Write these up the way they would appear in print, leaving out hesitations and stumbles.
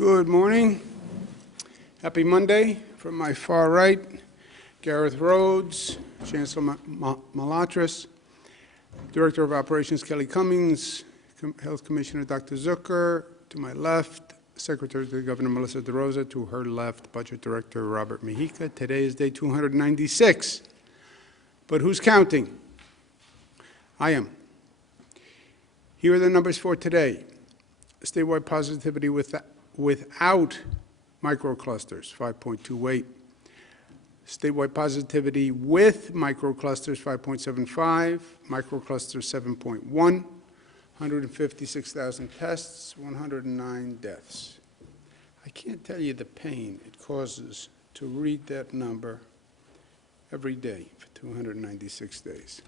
Good morning. Happy Monday. From my far right, Gareth Rhodes, Chancellor Malatras, Director of Operations Kelly Cummings, Health Commissioner Dr. Zucker. To my left, Secretary to the Governor Melissa DeRosa. To her left, Budget Director Robert Mejica. Today is day 296. But who's counting? I am. Here are the numbers for today. Statewide positivity without microclusters, 5.28. Statewide positivity with microclusters, 5.75. Microclusters, 7.1. 156,000 tests, 109 deaths. I can't tell you the pain it causes to read that number every day for 296 days.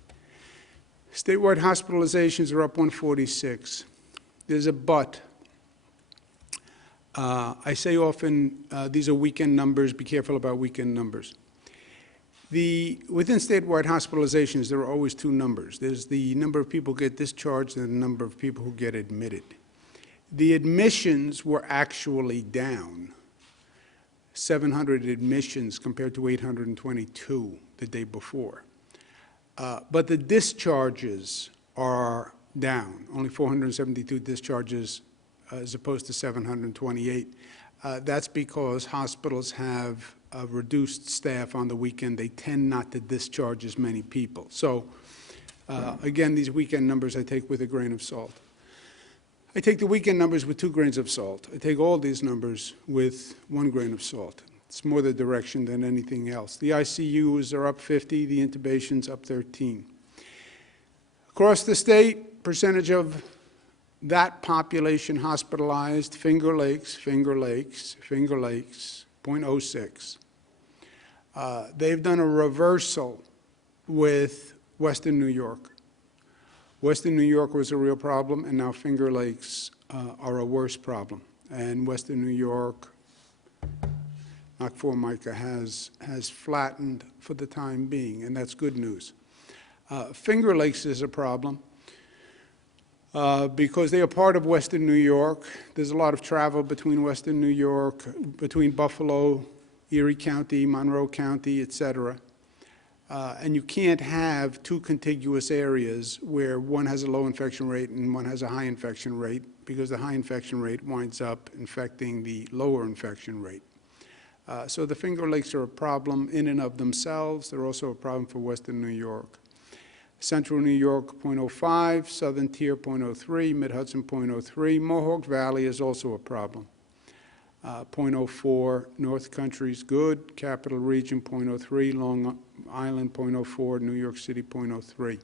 Statewide hospitalizations are up 146. There's a but. I say often these are weekend numbers. Be careful about weekend numbers. Within statewide hospitalizations, there are always two numbers. There's the number of people who get discharged and the number of people who get admitted. The admissions were actually down, 700 admissions compared to 822 the day before. But the discharges are down, only 472 discharges as opposed to 728. That's because hospitals have reduced staff on the weekend. They tend not to discharge as many people. So again, these weekend numbers I take with a grain of salt. I take the weekend numbers with 2 grains of salt. I take all these numbers with 1 grain of salt. It's more the direction than anything else. The ICUs are up 50, the intubations up 13. Across the state, percentage of that population hospitalized, Finger Lakes, 0.06. They've done a reversal with Western New York. Western New York was a real problem, and now Finger Lakes are a worse problem. And Western New York, knock for Micah, has flattened for the time being, and that's good news. Finger Lakes is a problem. Because they are part of Western New York. There's a lot of travel between Western New York, between Buffalo, Erie County, Monroe County, et cetera. And you can't have 2 contiguous areas where one has a low infection rate and one has a high infection rate, because the high infection rate winds up infecting the lower infection rate. So the Finger Lakes are a problem in and of themselves. They're also a problem for Western New York. Central New York, 0.05, Southern Tier, 0.03, Mid-Hudson, 0.03. Mohawk Valley is also a problem. 0.04, North Country is good. Capital Region, 0.03, Long Island, 0.04, New York City, 0.03.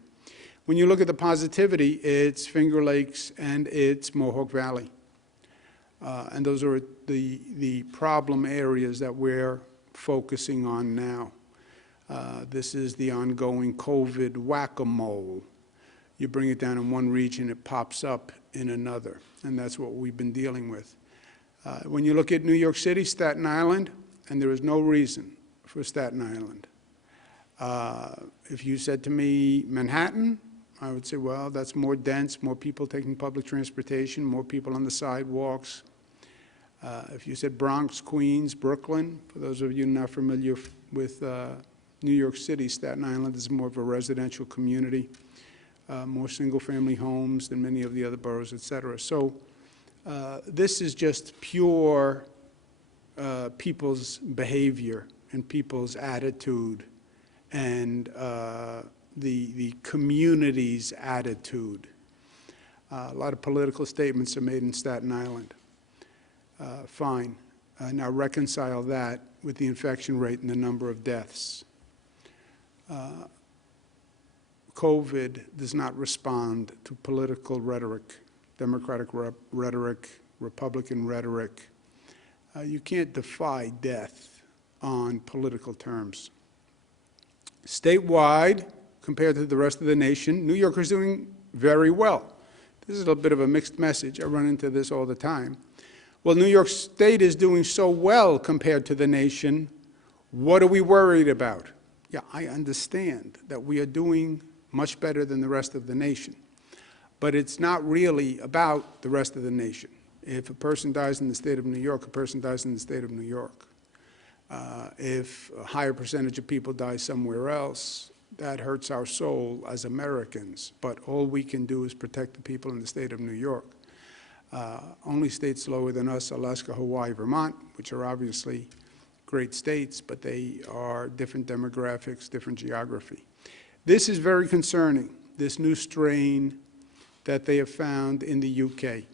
When you look at the positivity, it's Finger Lakes and it's Mohawk Valley. And those are the problem areas that we're focusing on now. This is the ongoing COVID whack-a-mole. You bring it down in one region, it pops up in another, and that's what we've been dealing with. When you look at New York City, Staten Island, and there is no reason for Staten Island. If you said to me Manhattan, I would say, well, that's more dense, more people taking public transportation, more people on the sidewalks. If you said Bronx, Queens, Brooklyn, for those of you not familiar with New York City, Staten Island is more of a residential community, more single-family homes than many of the other boroughs, et cetera. So this is just pure people's behavior and people's attitude and the community's attitude. A lot of political statements are made in Staten Island. Fine. Now reconcile that with the infection rate and the number of deaths. COVID does not respond to political rhetoric, Democratic rhetoric, Republican rhetoric. You can't defy death on political terms. Statewide, compared to the rest of the nation, New York is doing very well. This is a bit of a mixed message. I run into this all the time. Well, New York State is doing so well compared to the nation. What are we worried about? Yeah, I understand that we are doing much better than the rest of the nation. But it's not really about the rest of the nation. If a person dies in the state of New York, a person dies in the state of New York. If a higher percentage of people die somewhere else, that hurts our soul as Americans. But all we can do is protect the people in the state of New York. Only states lower than us, Alaska, Hawaii, Vermont, which are obviously great states, but they are different demographics, different geography. This is very concerning, this new strain that they have found in the UK.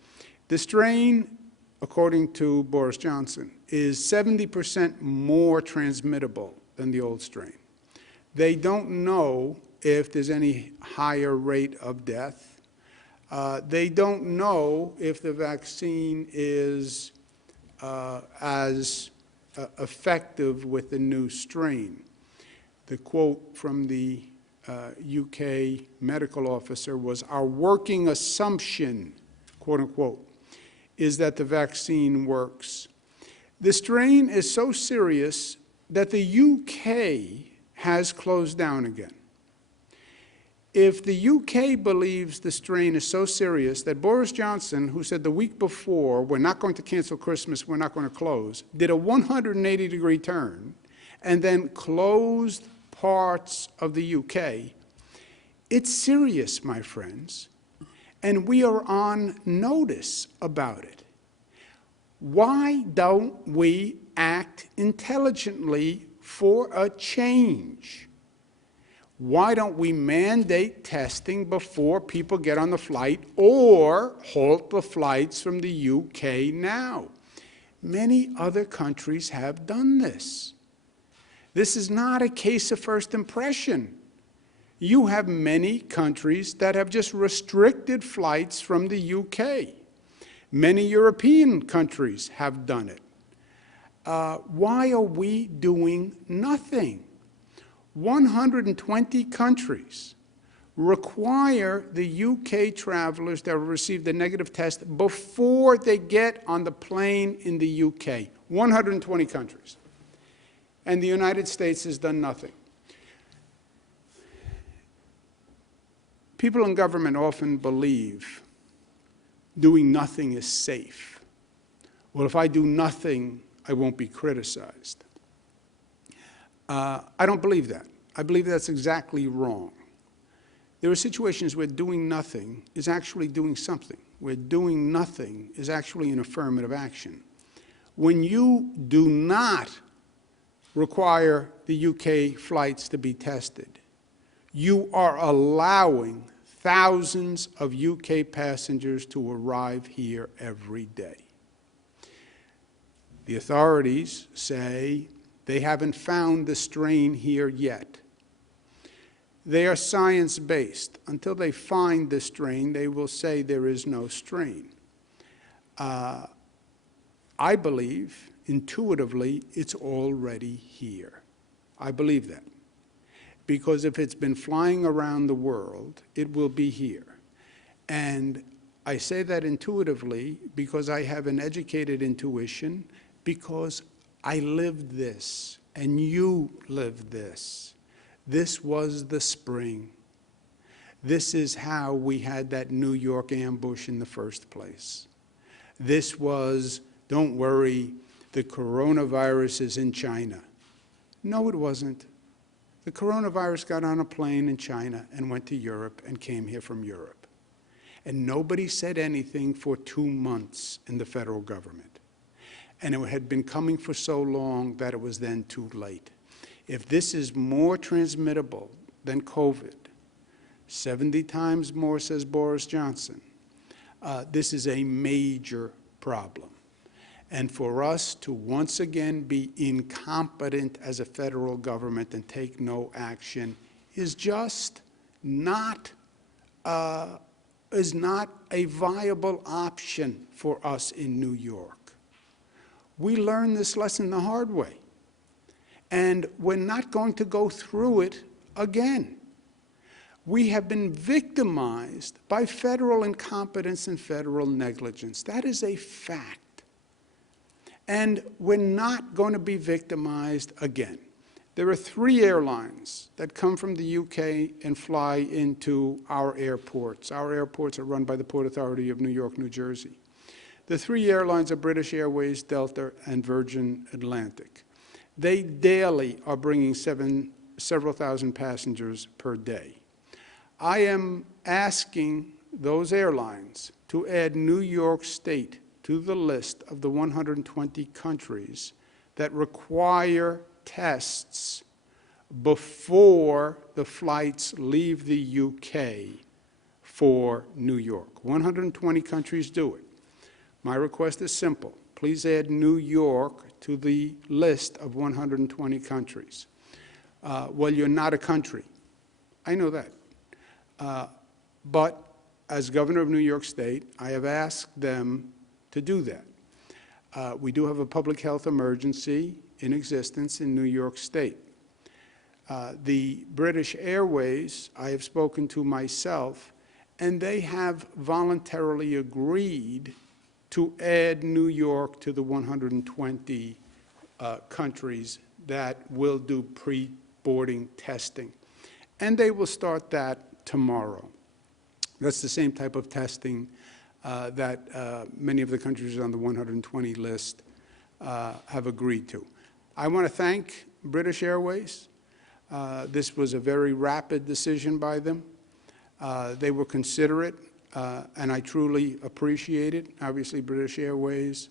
The strain, according to Boris Johnson, is 70% more transmittable than the old strain. They don't know if there's any higher rate of death. They don't know if the vaccine is as effective with the new strain. The quote from the UK medical officer was, "Our working assumption," quote unquote, "is that the vaccine works." The strain is so serious that the UK has closed down again. If the UK believes the strain is so serious that Boris Johnson, who said the week before, we're not going to cancel Christmas, we're not going to close, did a 180-degree turn and then closed parts of the UK, it's serious, my friends, and we are on notice about it. Why don't we act intelligently for a change? Why don't we mandate testing before people get on the flight or halt the flights from the UK now? Many other countries have done this. This is not a case of first impression. You have many countries that have just restricted flights from the UK. Many European countries have done it. Why are we doing nothing? 120 countries require the UK travelers that receive the negative test before they get on the plane in the UK. 120 countries. And the United States has done nothing. People in government often believe doing nothing is safe. Well, if I do nothing, I won't be criticized. I don't believe that. I believe that's exactly wrong. There are situations where doing nothing is actually doing something, where doing nothing is actually an affirmative action. When you do not require the UK flights to be tested, you are allowing thousands of UK passengers to arrive here every day. The authorities say they haven't found the strain here yet. They are science-based. Until they find the strain, they will say there is no strain. I believe, intuitively, it's already here. I believe that. Because if it's been flying around the world, it will be here. And I say that intuitively because I have an educated intuition, because I lived this, and you lived this. This was the spring. This is how we had that New York ambush in the first place. This was, don't worry, the coronavirus is in China. No, it wasn't. The coronavirus got on a plane in China and went to Europe and came here from Europe. And nobody said anything for 2 months in the federal government. And it had been coming for so long that it was then too late. If this is more transmittable than COVID, 70 times more, says Boris Johnson, this is a major problem. And for us to once again be incompetent as a federal government and take no action is just not a viable option for us in New York. We learned this lesson the hard way, and we're not going to go through it again. We have been victimized by federal incompetence and federal negligence. That is a fact. And we're not going to be victimized again. There are 3 airlines that come from the UK and fly into our airports. Our airports are run by the Port Authority of New York, New Jersey. The three airlines are British Airways, Delta, and Virgin Atlantic. They daily are bringing several thousand passengers per day. I am asking those airlines to add New York State to the list of the 120 countries that require tests before the flights leave the UK for New York. 120 countries do it. My request is simple. Please add New York to the list of 120 countries. Well, you're not a country. I know that. But as governor of New York State, I have asked them to do that. We do have a public health emergency in existence in New York State. The British Airways, I have spoken to myself, and they have voluntarily agreed to add New York to the 120 countries that will do pre-boarding testing. And they will start that tomorrow. That's the same type of testing that many of the countries on the 120 list have agreed to. I want to thank British Airways. This was a very rapid decision by them. They were considerate, and I truly appreciate it. Obviously, British Airways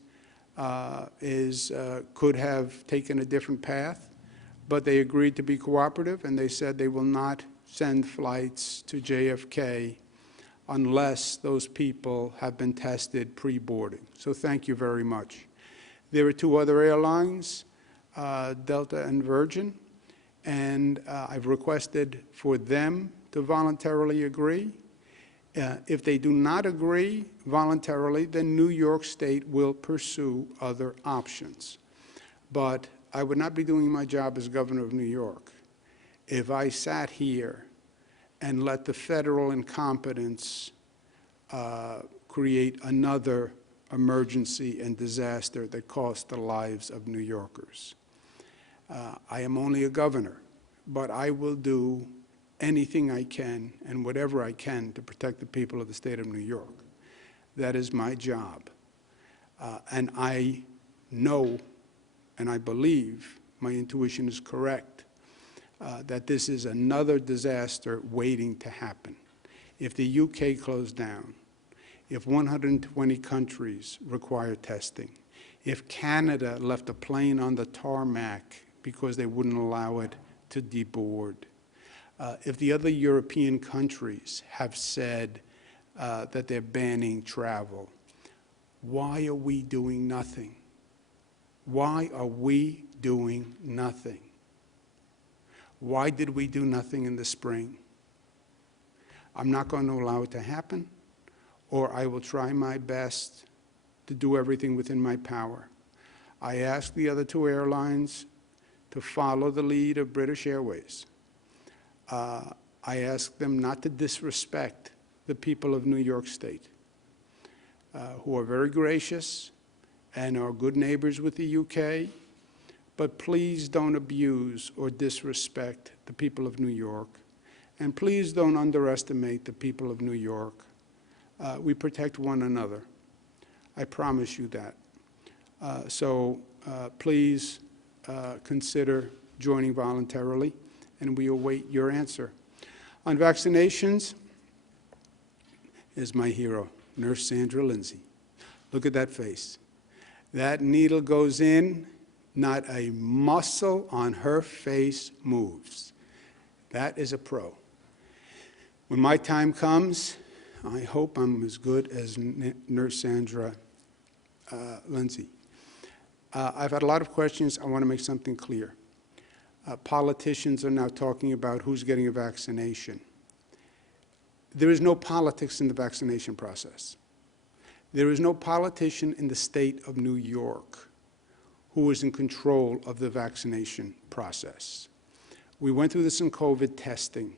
could have taken a different path, but they agreed to be cooperative, and they said they will not send flights to JFK unless those people have been tested pre-boarding. So thank you very much. There are two other airlines, Delta and Virgin, and I've requested for them to voluntarily agree. If they do not agree voluntarily, then New York State will pursue other options. But I would not be doing my job as governor of New York if I sat here and let the federal incompetence create another emergency and disaster that cost the lives of New Yorkers. I am only a governor, but I will do anything I can and whatever I can to protect the people of the state of New York. That is my job. And I know and I believe my intuition is correct, that this is another disaster waiting to happen. If the UK closed down, if 120 countries require testing, if Canada left a plane on the tarmac because they wouldn't allow it to deboard, if the other European countries have said that they're banning travel, why are we doing nothing? Why are we doing nothing? Why did we do nothing in the spring? I'm not going to allow it to happen, or I will try my best to do everything within my power. I asked the other two airlines to follow the lead of British Airways. I asked them not to disrespect the people of New York State, who are very gracious and are good neighbors with the UK, but please don't abuse or disrespect the people of New York, and please don't underestimate the people of New York. We protect one another. I promise you that. So please consider joining voluntarily, and we await your answer. On vaccinations, is my hero, Nurse Sandra Lindsay. Look at that face. That needle goes in, not a muscle on her face moves. That is a pro. When my time comes, I hope I'm as good as Nurse Sandra Lindsay. I've had a lot of questions. I want to make something clear. Politicians are now talking about who's getting a vaccination. There is no politics in the vaccination process. There is no politician in the state of New York who is in control of the vaccination process. We went through this in COVID testing.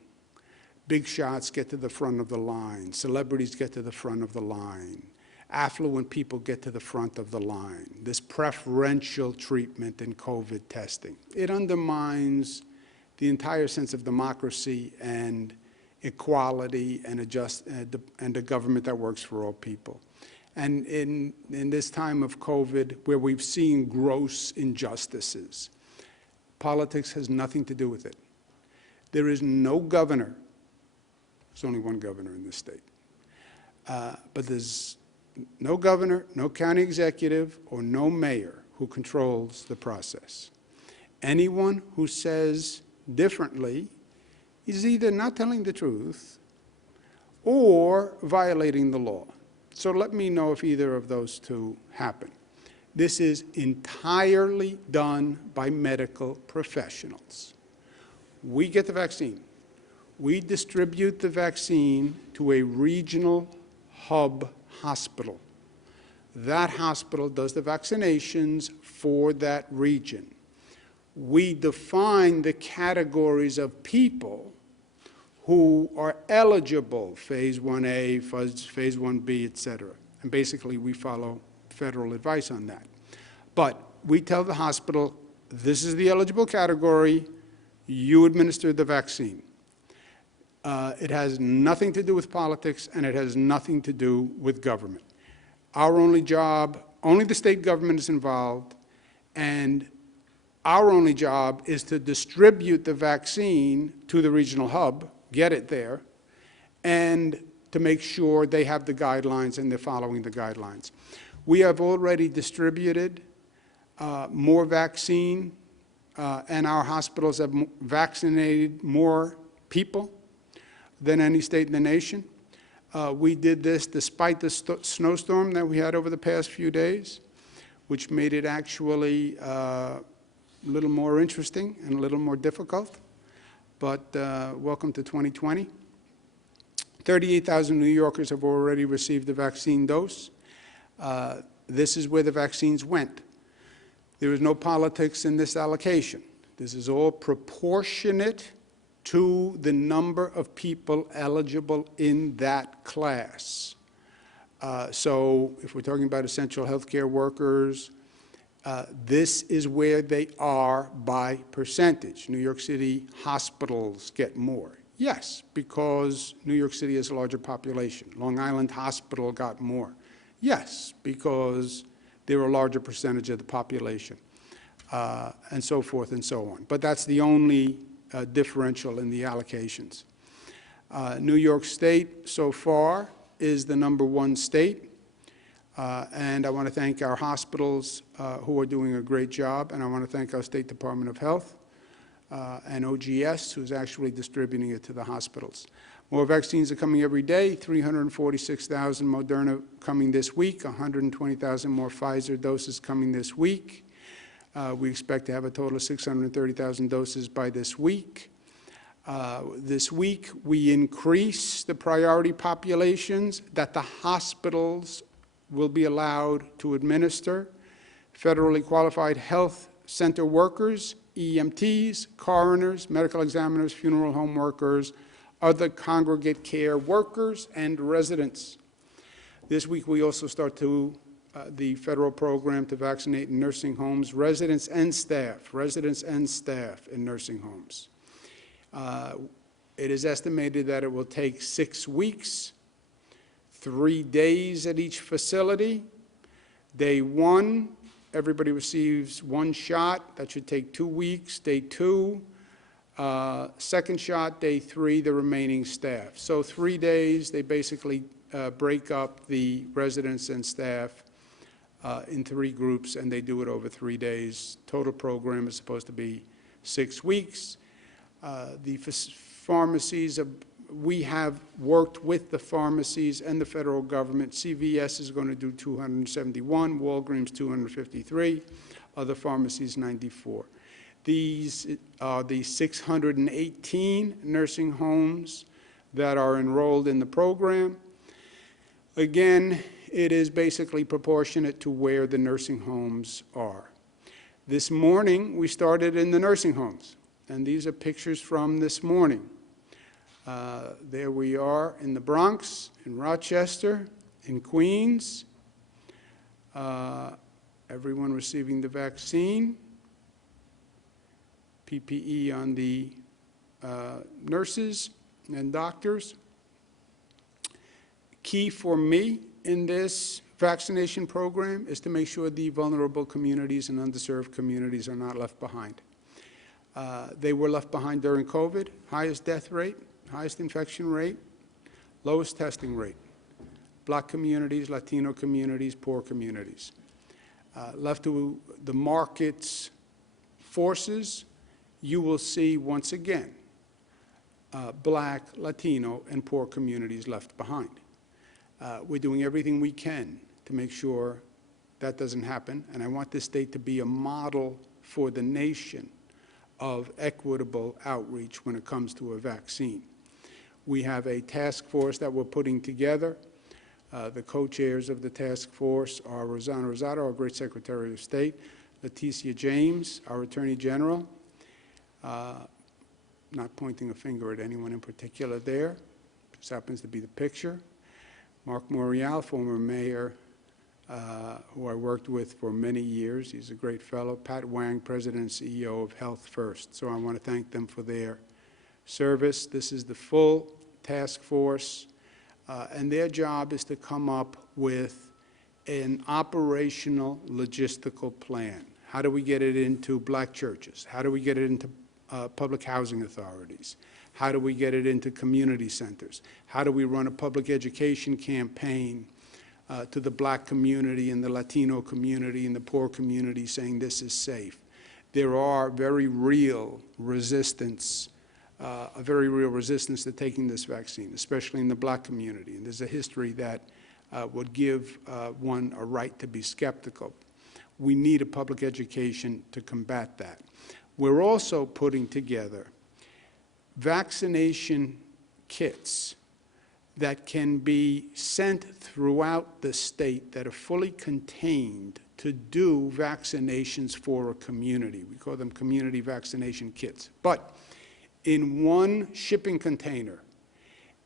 Big shots get to the front of the line. Celebrities get to the front of the line. Affluent people get to the front of the line. This preferential treatment in COVID testing. It undermines the entire sense of democracy and equality and a government that works for all people. And in this time of COVID, where we've seen gross injustices, politics has nothing to do with it. There is no governor, there's only one governor in this state, but there's no governor, no county executive, or no mayor who controls the process. Anyone who says differently is either not telling the truth or violating the law. So let me know if either of those two happen. This is entirely done by medical professionals. We get the vaccine. We distribute the vaccine to a regional hub hospital. That hospital does the vaccinations for that region. We define the categories of people who are eligible, phase 1A, phase 1B, et cetera. And basically, we follow federal advice on that. But we tell the hospital, this is the eligible category, you administer the vaccine. It has nothing to do with politics, and it has nothing to do with government. Our only job, only the state government is involved, and our only job is to distribute the vaccine to the regional hub, get it there, and to make sure they have the guidelines and they're following the guidelines. We have already distributed more vaccine, and our hospitals have vaccinated more people than any state in the nation. We did this despite the snowstorm that we had over the past few days, which made it actually a little more interesting and a little more difficult. But welcome to 2020. 38,000 New Yorkers have already received the vaccine dose. This is where the vaccines went. There is no politics in this allocation. This is all proportionate to the number of people eligible in that class. So if we're talking about essential healthcare workers, this is where they are by percentage. New York City hospitals get more. Yes, because New York City has a larger population. Long Island Hospital got more. Yes, because they're a larger percentage of the population, and so forth and so on. But that's the only differential in the allocations. New York State, so far, is the #1 state. And I want to thank our hospitals who are doing a great job, and I want to thank our State Department of Health and OGS, who's actually distributing it to the hospitals. More vaccines are coming every day, 346,000 Moderna coming this week, 120,000 more Pfizer doses coming this week. We expect to have a total of 630,000 doses by this week. This week, we increase the priority populations that the hospitals will be allowed to administer. Federally qualified health center workers, EMTs, coroners, medical examiners, funeral home workers, other congregate care workers, and residents. This week, we also start the federal program to vaccinate in nursing homes, residents and staff in nursing homes. It is estimated that it will take 6 weeks, 3 days at each facility. Day 1, everybody receives 1 shot. That should take 2 weeks. Day 2, second shot. Day 3, the remaining staff. So 3 days, they basically break up the residents and staff in 3 groups, and they do it over 3 days. Total program is supposed to be 6 weeks. The pharmacies, we have worked with the pharmacies and the federal government. CVS is going to do 271, Walgreens 253, other pharmacies 94. These are the 618 nursing homes that are enrolled in the program. Again, it is basically proportionate to where the nursing homes are. This morning, we started in the nursing homes, and these are pictures from this morning. There we are in the Bronx, in Rochester, in Queens, everyone receiving the vaccine, PPE on the nurses and doctors. Key for me in this vaccination program is to make sure the vulnerable communities and underserved communities are not left behind. They were left behind during COVID, highest death rate, highest infection rate, lowest testing rate. Black communities, Latino communities, poor communities. Left to the market's forces, you will see once again Black, Latino, and poor communities left behind. We're doing everything we can to make sure that doesn't happen, and I want this state to be a model for the nation of equitable outreach when it comes to a vaccine. We have a task force that we're putting together. The co-chairs of the task force are Rosanna Rosado, our great Secretary of State, Leticia James, our Attorney General, not pointing a finger at anyone in particular there, this happens to be the picture, Mark Morial, former mayor, who I worked with for many years. He's a great fellow. Pat Wang, President and CEO of Health First. So I want to thank them for their service. This is the full task force, and their job is to come up with an operational logistical plan. How do we get it into Black churches? How do we get it into public housing authorities? How do we get it into community centers? How do we run a public education campaign to the Black community and the Latino community and the poor community saying this is safe? There are very real resistance, a very real resistance to taking this vaccine, especially in the Black community. And there's a history that would give one a right to be skeptical. We need a public education to combat that. We're also putting together vaccination kits that can be sent throughout the state that are fully contained to do vaccinations for a community. We call them community vaccination kits. But in one shipping container,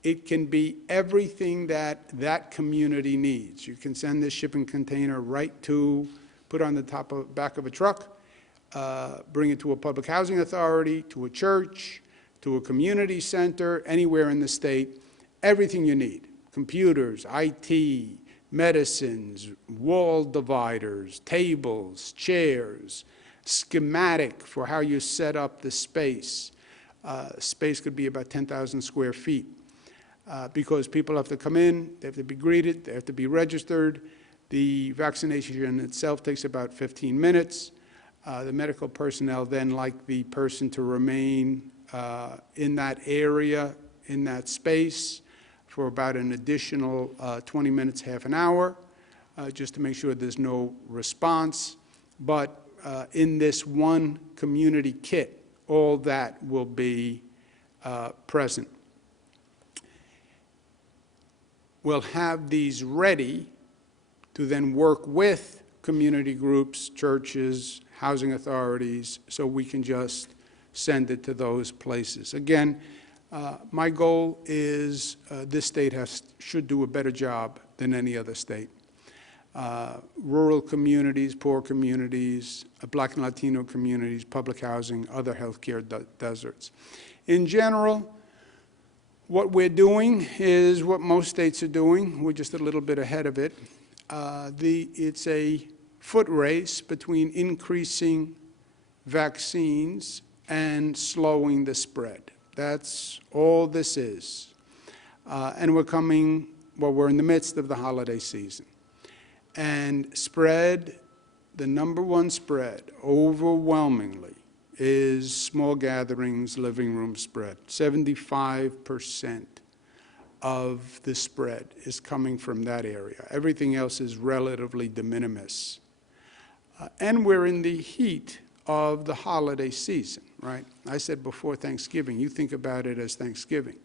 it can be everything that that community needs. You can send this shipping container right to, put on the back of a truck, bring it to a public housing authority, to a church, to a community center, anywhere in the state, everything you need, computers, IT, medicines, wall dividers, tables, chairs, schematic for how you set up the space. Space could be about 10,000 square feet because people have to come in, they have to be greeted, they have to be registered. The vaccination itself takes about 15 minutes. The medical personnel then like the person to remain in that area, in that space, for about an additional 20 minutes, half an hour, just to make sure there's no response. But in this one community kit, all that will be present. We'll have these ready to then work with community groups, churches, housing authorities, so we can just send it to those places. Again, my goal is this state should do a better job than any other state. Rural communities, poor communities, Black and Latino communities, public housing, other healthcare deserts. In general, what we're doing is what most states are doing. We're just a little bit ahead of it. It's a foot race between increasing vaccines and slowing the spread. That's all this is. And we're in the midst of the holiday season. And spread, the number one spread, overwhelmingly, is small gatherings, living room spread. 75% of the spread is coming from that area. Everything else is relatively de minimis. And we're in the heat of the holiday season, right? I said before Thanksgiving, you think about it as Thanksgiving.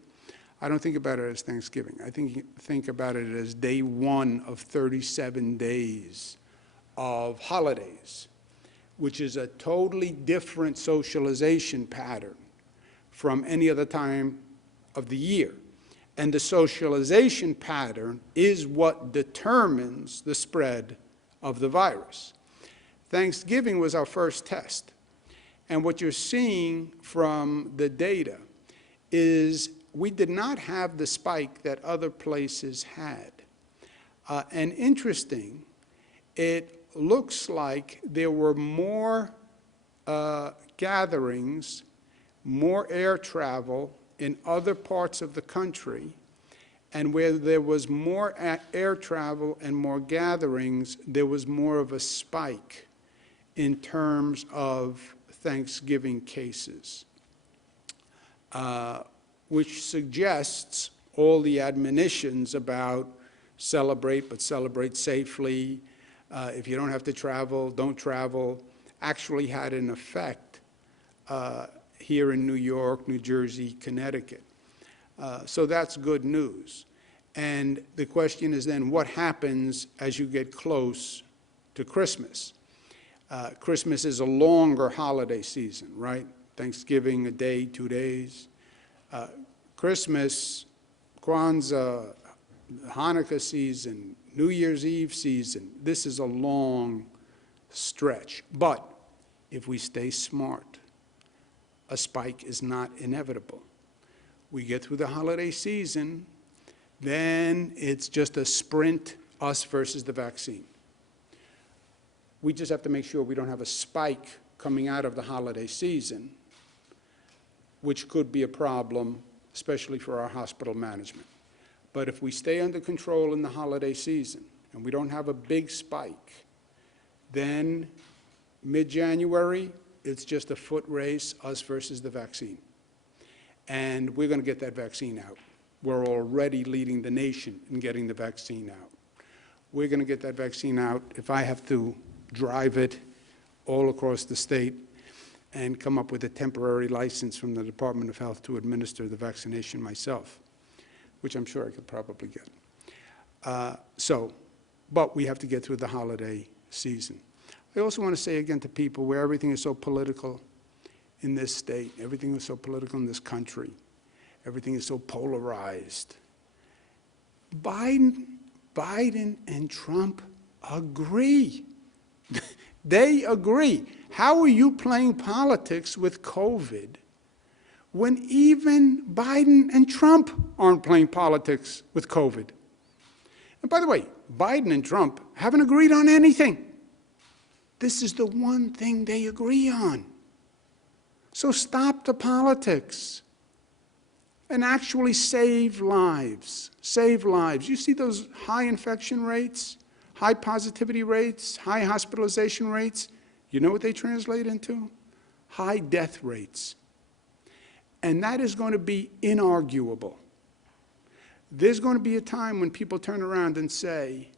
I don't think about it as Thanksgiving. I think about it as day one of 37 days of holidays, which is a totally different socialization pattern from any other time of the year. And the socialization pattern is what determines the spread of the virus. Thanksgiving was our first test. And what you're seeing from the data is we did not have the spike that other places had. And interesting, it looks like there were more gatherings, more air travel in other parts of the country, and where there was more air travel and more gatherings, there was more of a spike in terms of Thanksgiving cases, which suggests all the admonitions about celebrate, but celebrate safely. If you don't have to travel, don't travel, actually had an effect here in New York, New Jersey, Connecticut. So that's good news. And the question is then, what happens as you get close to Christmas? Christmas is a longer holiday season, right? Thanksgiving, a day, 2 days. Christmas, Kwanzaa, Hanukkah season, New Year's Eve season, this is a long stretch. But if we stay smart, a spike is not inevitable. We get through the holiday season, then it's just a sprint, us versus the vaccine. We just have to make sure we don't have a spike coming out of the holiday season, which could be a problem, especially for our hospital management. But if we stay under control in the holiday season and we don't have a big spike, then mid-January, it's just a foot race, us versus the vaccine. And we're going to get that vaccine out. We're already leading the nation in getting the vaccine out. We're going to get that vaccine out if I have to drive it all across the state and come up with a temporary license from the Department of Health to administer the vaccination myself, which I'm sure I could probably get. But we have to get through the holiday season. I also want to say again to people where everything is so political in this state, everything is so political in this country, everything is so polarized. Biden and Trump agree. They agree. How are you playing politics with COVID when even Biden and Trump aren't playing politics with COVID? And by the way, Biden and Trump haven't agreed on anything. This is the one thing they agree on. So stop the politics and actually save lives. Save lives. You see those high infection rates, high positivity rates, high hospitalization rates? You know what they translate into? High death rates. And that is going to be inarguable. There's going to be a time when people turn around and say,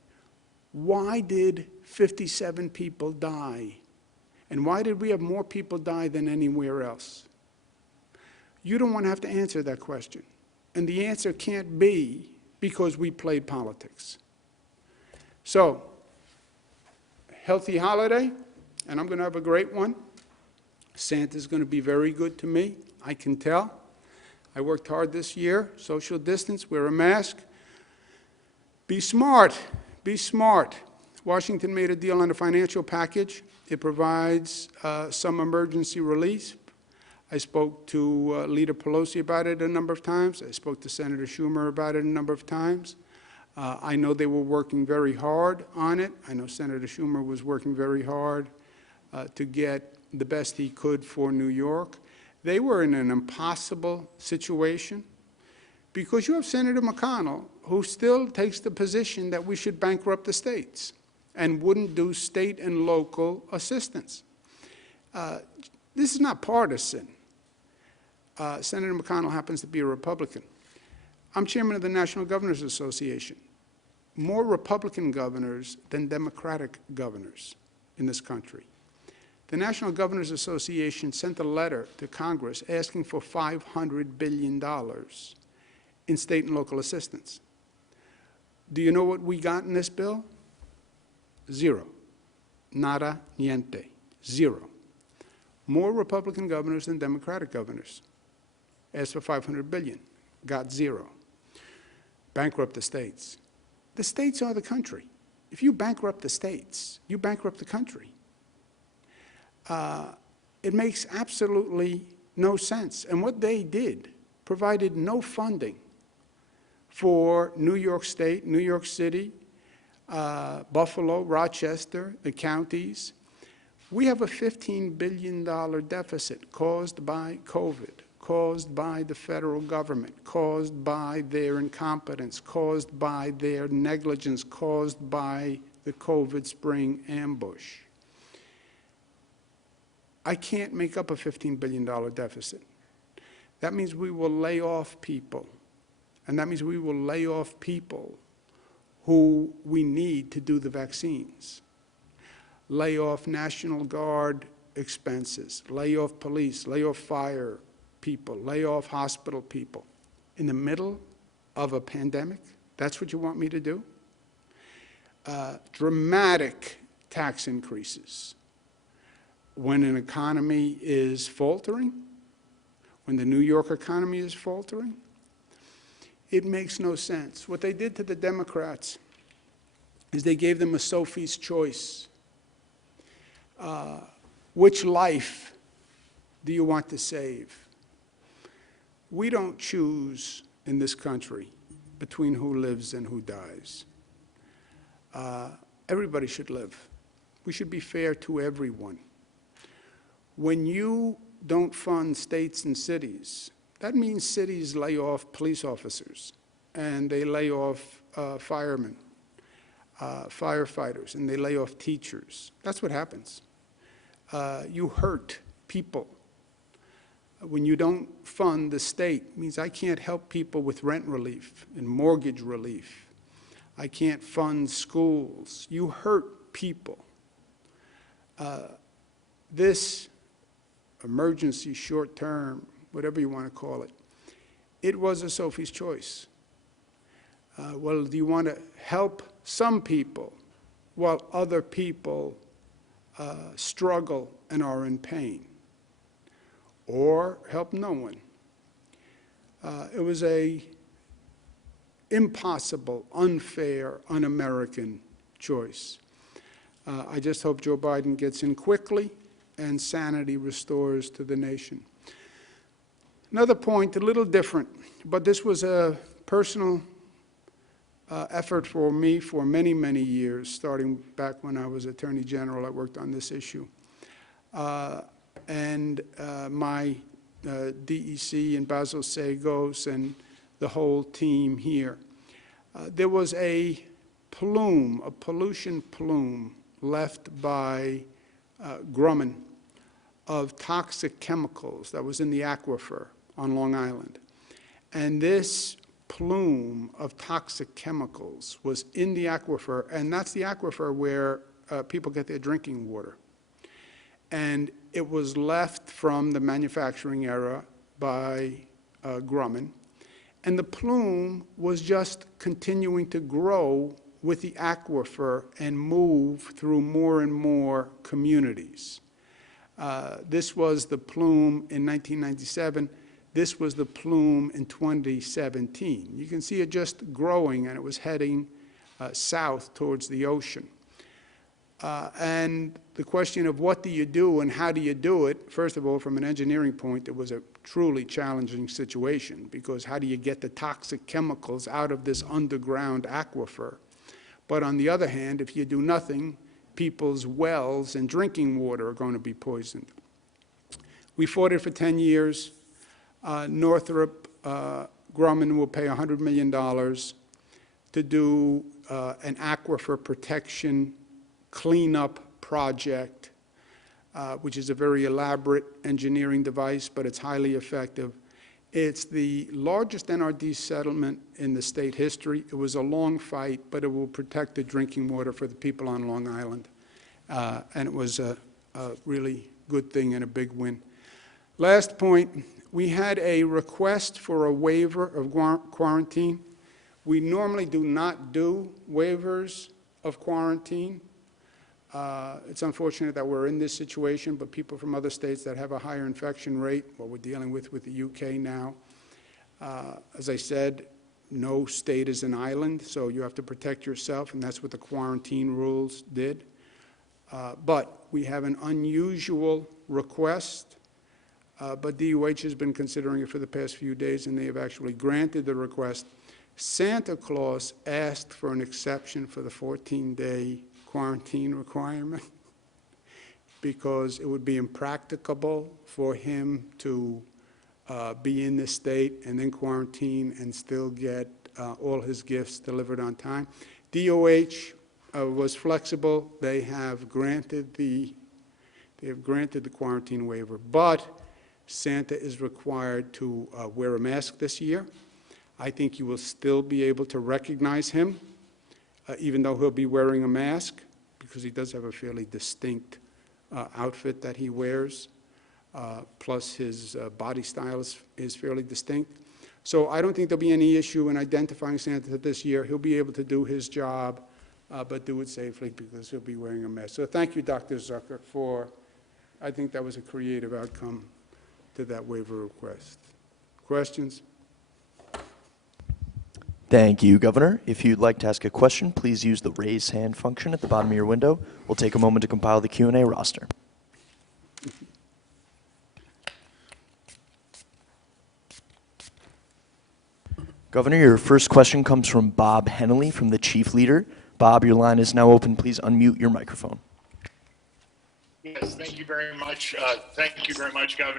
why did 57 people die? And why did we have more people die than anywhere else? You don't want to have to answer that question. And the answer can't be because we played politics. So, healthy holiday, and I'm going to have a great one. Santa's going to be very good to me, I can tell. I worked hard this year, social distance, wear a mask. Be smart, be smart. Washington made a deal on a financial package. It provides some emergency relief. I spoke to Leader Pelosi about it a number of times. I spoke to Senator Schumer about it a number of times. I know they were working very hard on it. I know Senator Schumer was working very hard to get the best he could for New York. They were in an impossible situation because you have Senator McConnell, who still takes the position that we should bankrupt the states and wouldn't do state and local assistance. This is not partisan. Senator McConnell happens to be a Republican. I'm chairman of the National Governors Association. More Republican governors than Democratic governors in this country. The National Governors Association sent a letter to Congress asking for $500 billion in state and local assistance. Do you know what we got in this bill? Zero. Nada, niente. Zero. More Republican governors than Democratic governors asked for $500 billion, got zero. Bankrupt the states. The states are the country. If you bankrupt the states, you bankrupt the country. It makes absolutely no sense. And what they did provided no funding for New York State, New York City, Buffalo, Rochester, the counties. We have a $15 billion deficit caused by COVID, caused by the federal government, caused by their incompetence, caused by their negligence, caused by the COVID spring ambush. I can't make up a $15 billion deficit. That means we will lay off people, and that means we will lay off people who we need to do the vaccines. Lay off National Guard expenses, lay off police, lay off fire people, lay off hospital people. In the middle of a pandemic, that's what you want me to do? Dramatic tax increases. When an economy is faltering, when the New York economy is faltering, it makes no sense. What they did to the Democrats is they gave them a Sophie's choice. Which life do you want to save? We don't choose in this country between who lives and who dies. Everybody should live. We should be fair to everyone. When you don't fund states and cities, that means cities lay off police officers, and they lay off firemen, firefighters, and they lay off teachers. That's what happens. You hurt people. When you don't fund the state, it means I can't help people with rent relief and mortgage relief. I can't fund schools. You hurt people. This emergency, short-term, whatever you want to call it, it was a Sophie's choice. Well, do you want to help some people while other people struggle and are in pain? Or help no one? It was a impossible, unfair, un-American choice. I just hope Joe Biden gets in quickly and sanity restores to the nation. Another point, a little different, but this was a personal effort for me for many, many years, starting back when I was Attorney General. I worked on this issue. My DEC and Basil Sagos and the whole team here. There was a plume, a pollution plume left by Grumman of toxic chemicals that was in the aquifer on Long Island. And this plume of toxic chemicals was in the aquifer, and that's the aquifer where people get their drinking water. And it was left from the manufacturing era by Grumman. And the plume was just continuing to grow with the aquifer and move through more and more communities. This was the plume in 1997. This was the plume in 2017. You can see it just growing, and it was heading south towards the ocean. And the question of what do you do and how do you do it, first of all, from an engineering point, it was a truly challenging situation, because how do you get the toxic chemicals out of this underground aquifer? But on the other hand, if you do nothing, people's wells and drinking water are going to be poisoned. We fought it for 10 years. Northrop Grumman will pay $100 million to do an aquifer protection cleanup project, which is a very elaborate engineering device, but it's highly effective. It's the largest NRD settlement in the state history. It was a long fight, but it will protect the drinking water for the people on Long Island. And it was a really good thing and a big win. Last point, we had a request for a waiver of quarantine. We normally do not do waivers of quarantine. It's unfortunate that we're in this situation, but people from other states that have a higher infection rate, what we're dealing with the UK now, as I said, no state is an island, so you have to protect yourself, and that's what the quarantine rules did. But we have an unusual request, but DOH has been considering it for the past few days, and they have actually granted the request. Santa Claus asked for an exception for the 14-day quarantine requirement because it would be impracticable for him to be in this state and then quarantine and still get all his gifts delivered on time. DOH was flexible. They have granted the quarantine waiver, but Santa is required to wear a mask this year. I think you will still be able to recognize him, even though he'll be wearing a mask, because he does have a fairly distinct outfit that he wears, plus his body style is fairly distinct. So I don't think there'll be any issue in identifying Santa this year. He'll be able to do his job, but do it safely because he'll be wearing a mask. So thank you, Dr. Zucker, for, I think that was a creative outcome to that waiver request. Questions? Thank you, Governor. If you'd like to ask a question, please use the raise hand function at the bottom of your window. We'll take a moment to compile the Q&A roster. Governor, your first question comes from Bob Hennelly from the Chief Leader. Bob, your line is now open. Please unmute your microphone. Yes, thank you very much. Thank you very much, Governor.